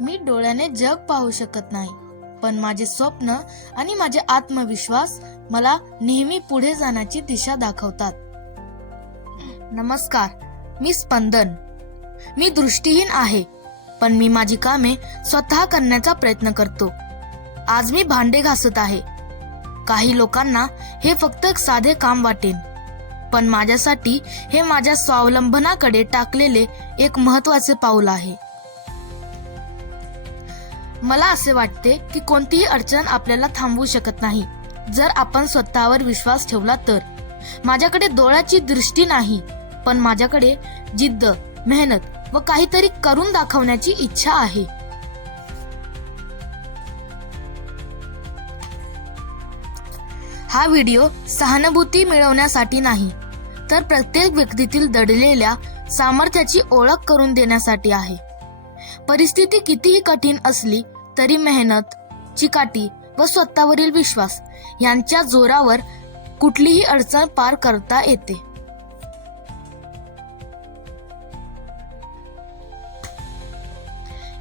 मी डोळ्याने जग पाहू शकत नाही, पण माझे स्वप्न आणि माझे आत्मविश्वास मला नेहमी पुढे जाण्याची दिशा दाखवतात. नमस्कार, मी स्पंदन. मी दृष्टीहीन आहे, पण मी माझी कामे स्वतः करण्याचा प्रयत्न करतो. आज मी भांडे घासत आहे. काही लोकांना हे फक्त एक साधे काम वाटेल, पण माझ्यासाठी हे माझ्या स्वावलंबनाकडे टाकलेले एक महत्त्वाचे पाऊल आहे. मला असे वाटते की कोणतीही अडचण आपल्याला थांबवू शकत नाही, जर आपण स्वतःवर विश्वास ठेवला तर. माझ्याकडे डोळ्याची दृष्टी नाही, पण माझ्याकडे जिद्द, मेहनत व काहीतरी करून दाखवण्याची इच्छा आहे. हा व्हिडिओ सहानुभूती मिळवण्यासाठी नाही, तर प्रत्येक व्यक्तीतील दडलेल्या सामर्थ्याची ओळख करून देण्यासाठी आहे. परिस्थिती कितीही कठीण असली तरी मेहनत, चिकाटी व स्वतःवरील विश्वास यांच्या जोरावर कुठलीही अडचण पार करता येते.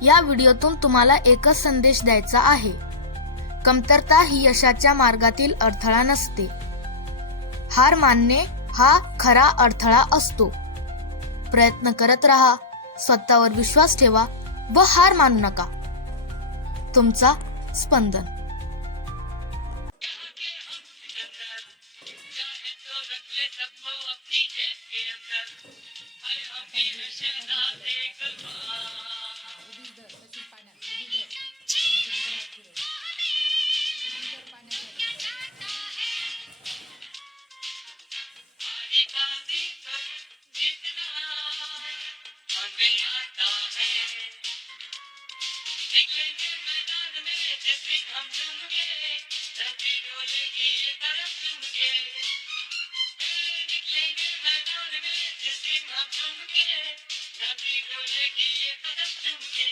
या व्हिडिओतून तुम्हाला एकच संदेश द्यायचा आहे: कमतरता ही यशाच्या मार्गातील अडथळा नसते. हार मानणे हा खरा अडथळा असतो. प्रयत्न करत राहा, स्वतःवर विश्वास ठेवा व हार मानू नका. तुमचा स्पंदन. निकलेंगे मैदान में जैसे हम चुमके, धरती डोलेगी ये कदम चुमके। निकलेंगे मैदान में जैसे हम चुमके, धरती डोलेगी ये कदम चुमके।